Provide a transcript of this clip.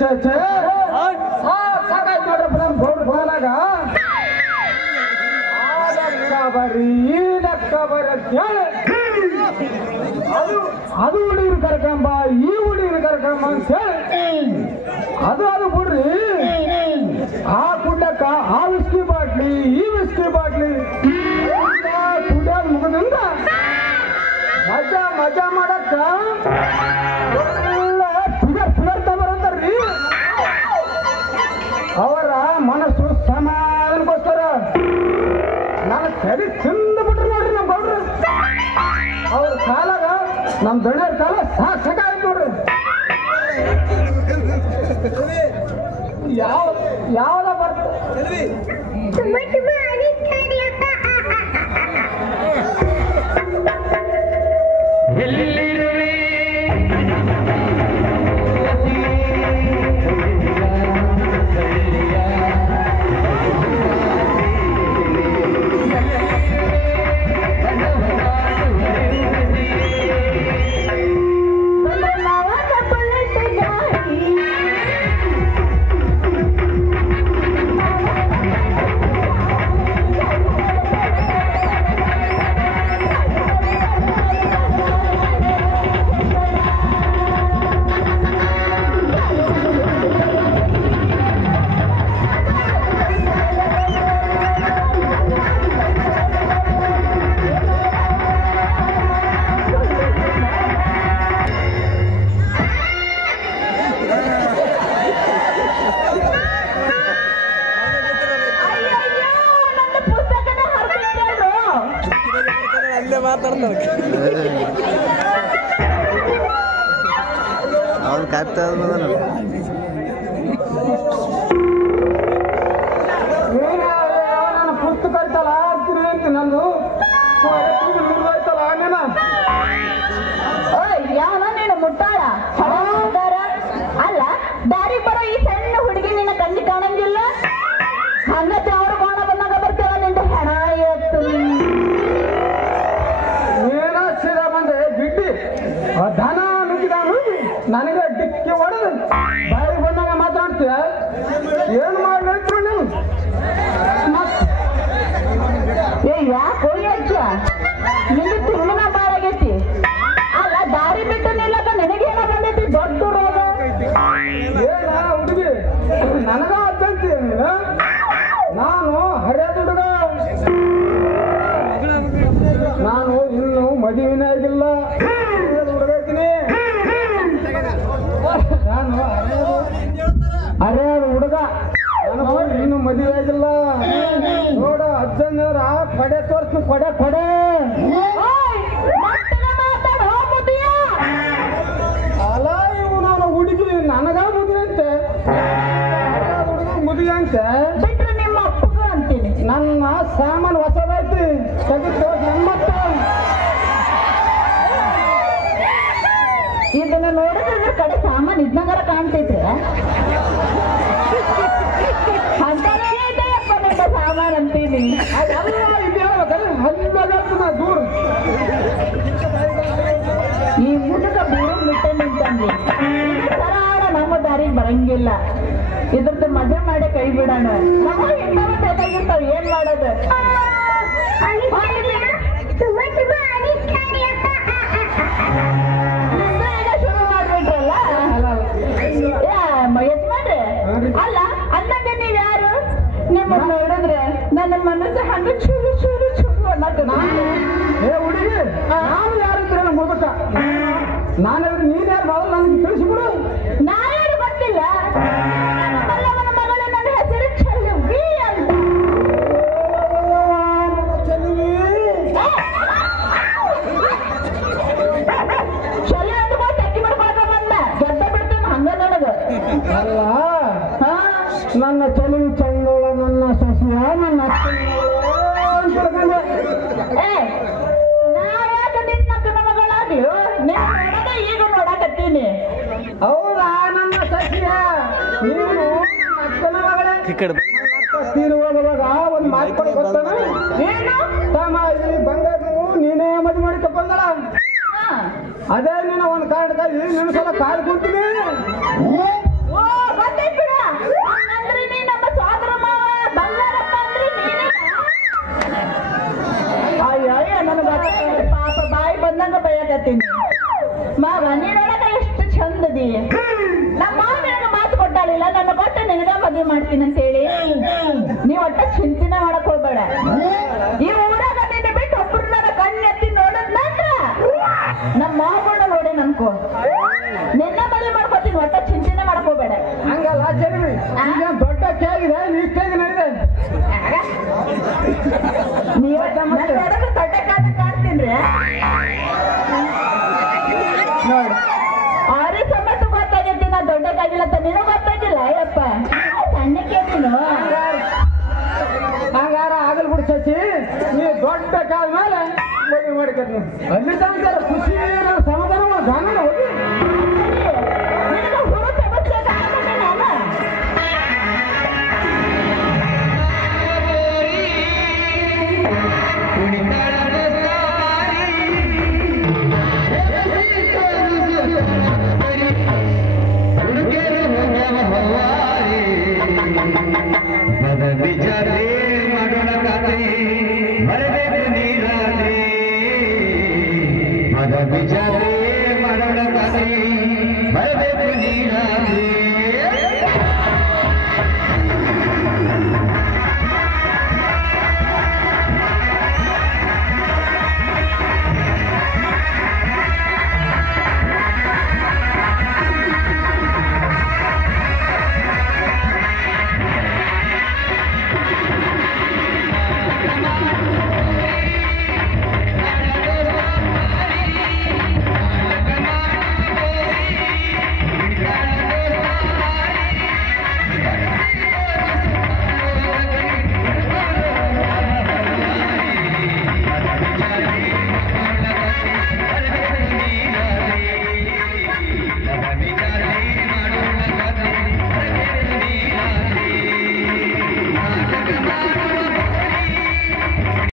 ಸಾಕಾಯ್ತು ನೋಡ್ರಪ್ಪ ನಮ್ ಗೌಡ್ರ ಫೋನಾಗ ಬರೀ ಲೆಕ್ಕ ಬರೀ ಅದು ಹುಡುಗರು ಕರ್ಕಂಬ ಈ ಹುಡುಗರು ಕರ್ಕಂಬ ಅಂತ ಹೇಳಿ ಅದು ಬಿಡ್ರಿ ಆ ಕುಡ್ಡಕ್ಕ ಆ ವಿಸ್ಕಿ ಬಾಟ್ಲಿ ಈ ವಿಸ್ಕಿ ಬಾಟ್ಲಿ ಕುಡಿಯೋದು ಮುಗಿದಿಂದ ಮಜಾ ಮಾಡಕ್ಕ ಫಿಗರ್ ತಗೋರಂತಾರ್ರಿ ಅವರ ಮನಸ್ಸು ಸಮಾಧಾನಕ್ಕೋಸ್ಕರ ನನ್ನ ತಲೆ ತಿಂದು ಬಿಟ್ರು ನೋಡ್ರಿ ನಮ್ ಗೌಡ್ರು ಅವ್ರ ಕಾಲಾಗ ನಮ್ ದಣಿಯವ್ರ ಕಾಲ ಸಾಕಾಯ್ತು ನೋಡ್ರಿ ಯಾವ್ದ ಬರ್ತದೆ ಅವನು ಕಾಯ್ತಾ ನನ್ನ ಪುಸ್ತಕ ಐತಲ್ಲ ಆಡ್ತೀನಿ ಅಂತ ನಂದು ಆಯ್ತಲ್ಲ ಯಾವ ನೀನು ಮುಟ್ಟಾಳ ಅಲ್ಲ ದಾರಿ ಬರೋ ಈ ಸಣ್ಣ ಹುಡುಗಿ ನಿನ್ನ ಕಣ್ಣಿ ಕಾಣಂಗಿಲ್ಲ ಹಂಗ ಅವ್ರ ಕೋಣ ಬಂದಾಗ ಬರ್ತೀವ ನಿಂದು ಹೆಣ ಎತ್ತು ಏನಾಶ್ಚರ್ಯ ಬಂದೆ ಬಿಡ್ಡಿ ದನ ನುಗ್ಗಿದಾನು ನನಗೆ ಡಿಕ್ಕಿ ಹೊಡೆದು ಬಾಯಿ ಬಂದಾಗ ಮಾತಾಡ್ತೀಯ ಏನ್ ಮಾಡ್ಬೇಕು ನೀವು ಯಾಕೋ ಅಜ್ಜ ನಿಂದು ತುಳುನ ಬಾಳಾಗೈತಿ ಅಲ್ಲ ದಾರಿ ಬಿಟ್ಟು ನಿಲ್ಲಕ ನನಗೇನ ಬಂದೈತಿ ದೊಡ್ಡ ರೋಗ ಏನ ಹುಡುಗಿ ನನಗ ಅಜ್ಜಂತೀಯ ನೀನು ನಾನು ಹರಿಯಾದ ಹುಡುಗ ನಾನು ಇನ್ನು ಮದುವೆನೇ ಆಗಿಲ್ಲ ಹುಡುಗ ಇದ್ದೀನಿ ನಾನು ಹರಿಯಾದ ಹುಡುಗ ನನಗೂ ಇನ್ನು ಮದುವೆ ಆಗಿಲ್ಲ ನೋಡ ಅಜ್ಜನವರ ಕೊಡೆ ತೋರ್ಸು ಕೊಡೆ ಅಲ್ಲ ಇವು ನಾನು ಹುಡುಗಿ ನನಗ ಮದುವೆ ಅಂತೆ ಹುಡುಗ ಮದುವೆ ಅಂತೆ ಬಿಟ್ರೆ ನಿಮ್ಮ ಅಪ್ಪಗ ಅಂತೀನಿ ನನ್ನ ಸಾಮಾನು ಹೊಸದೈತಿ ತೆಗೆದು ನಮ್ಮತ್ತ ಇದನ್ನ ನೋಡಿದ್ರೆ ಕಡೆ ಸಾಮಾನು ಇದ್ನಂಗಾರ ಕಾಣ್ತೈತ್ರಿ ಅಂತಾನೇ ಇದೆಯಪ್ಪ ನನ್ನ ಸಾಮಾನು ಅಂತೀನಿ ದೂರ ಈ ಮುದುಕ ಬೀರು ಮಿಟ್ಟೆ ನಿಂತಂದ್ರಿ ಸರಾಳ ನಮ್ಮ ದಾರಿಗೆ ಬರಂಗಿಲ್ಲ ಇದ್ರದ್ದು ಮಜಾ ಮಾಡಿ ಕೈ ಬಿಡೋಣ ನಮ್ಮ ಹೆಣ್ಣವ ಬೇಕಾಗಿರ್ತಾವ ಏನ್ ಮಾಡೋದು ಶುರು ಮಾಡ್ಬಿಟ್ರಲ್ಲ ಯಜಮಾನ್ರೆ ಅಲ್ಲ ಅನ್ನಂಗೆ ನೀವ್ ಯಾರು ನಿಮ್ಮ ನೋಡಿದ್ರೆ ನನ್ನ ಮನಸ್ಸು ಹಂಗ ಚೂರು ಚೂರು ಚೂರು ಅನ್ನಕ್ಕೆ ಏ ಹುಡುಗಿ ನಾವು ಯಾರಿದ್ರೆ ನಮ್ಮ ಮುದುಕ ನಾನಾದ್ರೆ ನೀನ್ ಯಾರು ಮೊದಲು ನನಗೆ ತಿಳಿಸ್ಬಿಡು ನಾನ್ಯಾರು ಗೊತ್ತಿಲ್ಲ ಮಲ್ಲವನ ಮಗಳು ನನ್ನ ಹೆಸರು ಚೆಲುವಿ ಅಂತ ಚೆಲು ಅಂತ ಟಕ್ಕಿ ಮಾಡ್ಕೊಳಕ ಬಂದ ಗೆದ್ದ ಬಿಡ್ತೀನಿ ಹಂಗ ನನಗ ಅಲ್ಲ ನನ್ನ ಚೆಲುವು ಚಂದೋಳ ನನ್ನ ಸಸಿಯ ನನ್ನ ನಾವ್ಯಾಕ ನಿನ್ನ ಅಕ್ಕನ ಮಗಳಾಗ್ಲು ನಿನ್ನ ಈಗ ನೋಡಕತ್ತೀನಿ ಹೌದಾ ನನ್ನ ಸಸಿಯ ನೀನು ಅಕ್ಕನ ಮಗಳೇ ತೀರು ಹೋಗುವಾಗ ಒಂದು ಮಾತು ಕೊಡಿ ಗೊತ್ತಾನ ಏನು ತಮ್ಮ ಈ ಬಂಗಾರ ನೀನೇ ಮದುವೆ ಮಾಡಿಕ ಬಂದಳ ಅದೇ ನೀನು ಒಂದು ಕಾರಣಕ್ಕಾಗಿ ನಿನ್ನ ಸಲ ಕಾಲು ಕುಂತೀನಿ ಓ ಹೇಳ್ತೀನಿ ಮಾವ ನೀನೊಳಗ ಎಷ್ಟು ಚಂದದಿ ನಮ್ಮ ಮಾವ ನನಗೆ ಮಾತು ಕೊಟ್ಟಾಳಿಲ್ಲ ನನ್ನ ಕೊಟ್ಟು ನಿನಗ ಮದುವೆ ಮಾಡ್ತೀನಿ ಅಂತ ಹೇಳಿ ನೀವ್ ಒಟ್ಟ ಚಿಂತನೆ ಮಾಡಕ್ ಹೋಗ್ಬೇಡ ಈ ಊರಾಗ ನಿನ್ನ ಬಿಟ್ಟು ಒಬ್ಬರನ್ನ ಕಣ್ಣೆತ್ತಿ ನೋಡದ್ ನಂದ್ರ ನಮ್ಮ ಮಾವನ ನೋಡಿ ನನ್ಕೋ ನಿನ್ನ ಮದುವೆ ಮಾಡ್ಕೊತೀನಿ ಒಟ್ಟ ಚಿಂತನೆ ಮಾಡಕ್ ಹೋಗ್ಬೇಡ ಹಂಗಲ್ಲ ಜರ್ಮಿ ಈಗ ದೊಡ್ಡ ಕೇಳಿದೆ ನೀಟಾಗಿ ಇದೆ ನೀವ ದೊಡ್ಡ ಕಾದ ಕಾಡ್ತೀನ್ರಿ ನೋಡಿ ಅವ್ರಿಗೆ ಸಮಸ್ಯೆ ಗೊತ್ತಾಗೈತಿ ನಾ ದೊಡ್ಡ ಕಾಗಿಲ್ಲ ಅಂತ ನೀನು ಗೊತ್ತಾಗಿಲ್ಲ ಅಯ್ಯಪ್ಪ ಸಣ್ಣಕ್ಕೆ ನೀನು ಹಂಗಾರ ಆಗಲ್ ಬಿಡು ಸಚಿ ನೀವು ದೊಡ್ಡ ಕಾಲ ಮೇಲೆ ಮದುವೆ ಮಾಡಿಕತ್ ಅಲ್ಲಿ ತನಕ ಖುಷಿ ಸಮಾಧಾನ ಗಾನ ಹೋಗಿ ನಿನಗೆ ಹುರು ಸಮಸ್ಯೆ ಆಗ್ತದೆ ನಾನು ಬಿಜಾರೆ ಮಾಡೋಣ ಕಾತೆ ಮರಬೇಕು ನೀರಾದೆ ಮದ ಬಿಜಾರೆ ಮಾಡೋಣ ಕಾತೆ ಮರಬೇಕು ನೀರಾದೆ